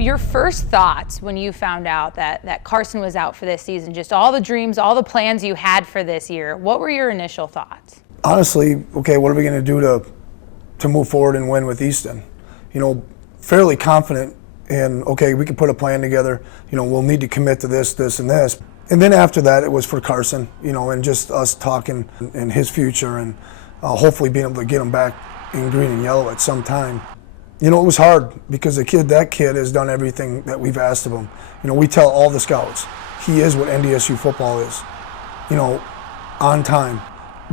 Your first thoughts when you found out that Carson was out for this season, just all the dreams, all the plans you had for this year, what were your initial thoughts? Honestly, okay, what are we going to do to move forward and win with Easton? Fairly confident in, okay, we can put a plan together. We'll need to commit to this, this, and this. And then after that, it was for Carson, and just us talking in his future and hopefully being able to get him back in green and yellow at some time. It was hard because that kid has done everything that we've asked of him. We tell all the scouts, he is what NDSU football is. On time,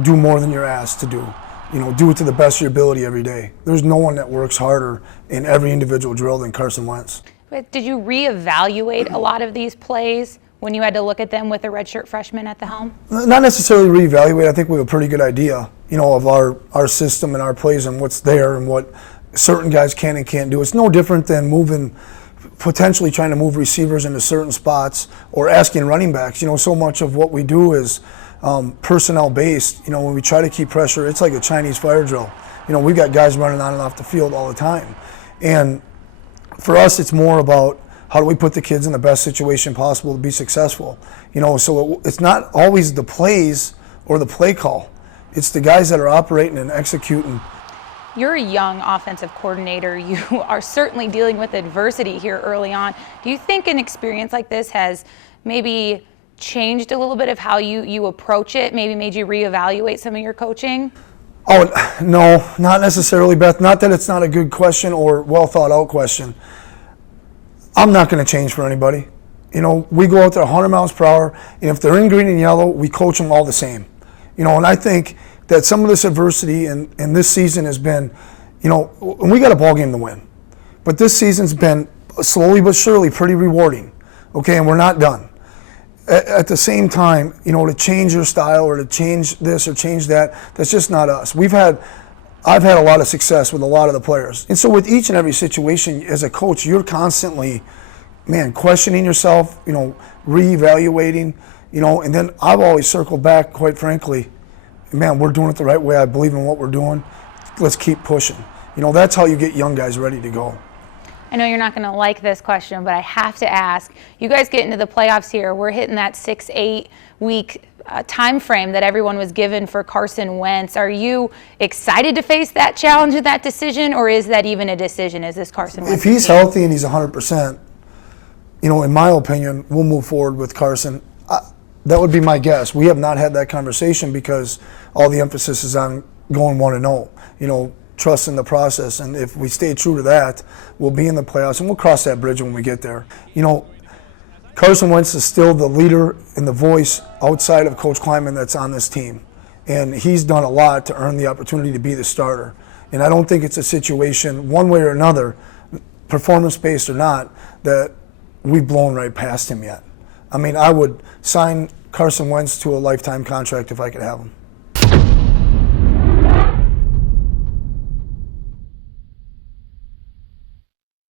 do more than you're asked to do. Do it to the best of your ability every day. There's no one that works harder in every individual drill than Carson Wentz. But did you reevaluate a lot of these plays when you had to look at them with a redshirt freshman at the helm? Not necessarily reevaluate. I think we have a pretty good idea, of our system and our plays and what's there and what certain guys can and can't do. It's no different than potentially trying to move receivers into certain spots or asking running backs. So much of what we do is personnel based. When we try to keep pressure, it's like a Chinese fire drill. We've got guys running on and off the field all the time. And for us, it's more about how do we put the kids in the best situation possible to be successful. So it's not always the plays or the play call. It's the guys that are operating and executing. You're a young offensive coordinator. You are certainly dealing with adversity here early on. Do you think an experience like this has maybe changed a little bit of how you approach it, maybe made you reevaluate some of your coaching? Oh, no, not necessarily, Beth. Not that it's not a good question or well thought out question. I'm not going to change for anybody. We go out there 100 miles per hour, and if they're in green and yellow, we coach them all the same. And I think that some of this adversity and this season has been, and we got a ball game to win. But this season's been slowly but surely pretty rewarding, okay, and we're not done. At the same time, to change your style or to change this or change that, that's just not us. I've had a lot of success with a lot of the players. And so with each and every situation as a coach, you're constantly, questioning yourself, reevaluating, and then I've always circled back, quite frankly, we're doing it the right way. I believe in what we're doing. Let's keep pushing. That's how you get young guys ready to go. I know you're not going to like this question, but I have to ask. You guys get into the playoffs here. We're hitting that 6-8 week time frame that everyone was given for Carson Wentz. Are you excited to face that challenge and that decision, or is that even a decision? Is this Carson Wentz? If he's healthy and he's 100%, in my opinion, we'll move forward with Carson. That would be my guess. We have not had that conversation because all the emphasis is on going 1-0. Trust in the process, and if we stay true to that, we'll be in the playoffs, and we'll cross that bridge when we get there. Carson Wentz is still the leader and the voice outside of Coach Kleiman that's on this team, and he's done a lot to earn the opportunity to be the starter. And I don't think it's a situation, one way or another, performance-based or not, that we've blown right past him yet. I would sign Carson Wentz to a lifetime contract if I could have him.